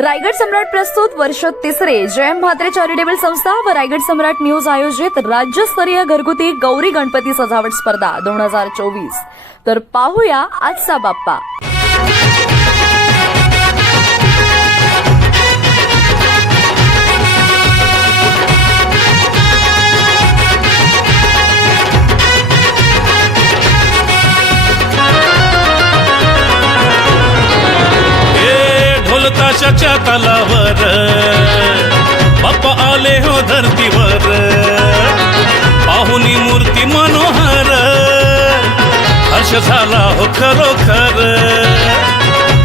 रायगड सम्राट प्रस्तुत वर्ष तिसरे जयम म्हात्रे चॅरिटेबल संस्था व रायगड सम्राट न्यूज आयोजित राज्यस्तरीय घरगुती गौरी गणपती सजावट स्पर्धा 2024। तर पाहूया आजचा बाप्पा। ताशाच्या तालावर बाप्पा आले हो धरतीवर, पाहुनी मूर्ती मनोहर, हर्ष झाला हो खरोखर।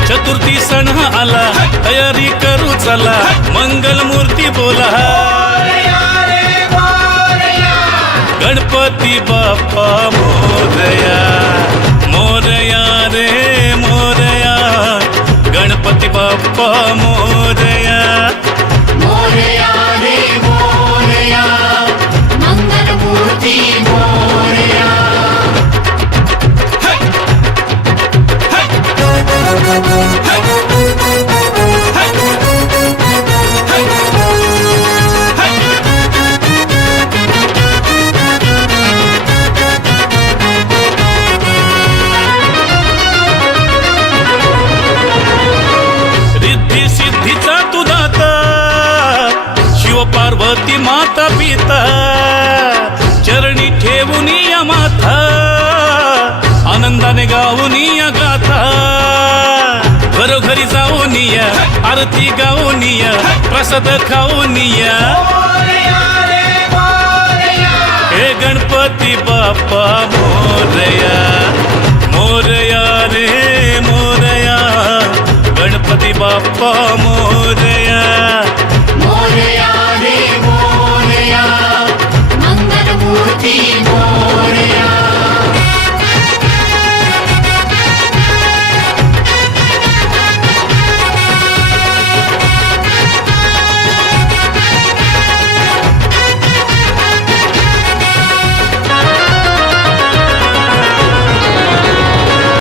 चतुर्थी सण आला, तयारी करू चला, मंगल मूर्ती बोला, गणपती बाप्पा मोरया, मोरया रे मोरया, गणपती बाप्पा मोरया, मोरया रे मोरया, मंगल मूर्ती मोरया। पार्वती माता पिता चरणी ठेवून या माथा, आनंदाने गाऊन या गाथा, घरोघरी जाऊन या, आरती गाऊन या, प्रसाद खाऊन या, हे गणपती बाप्पा मोरया, मोरया रे मोरया, गणपती बाप्पा मोरया।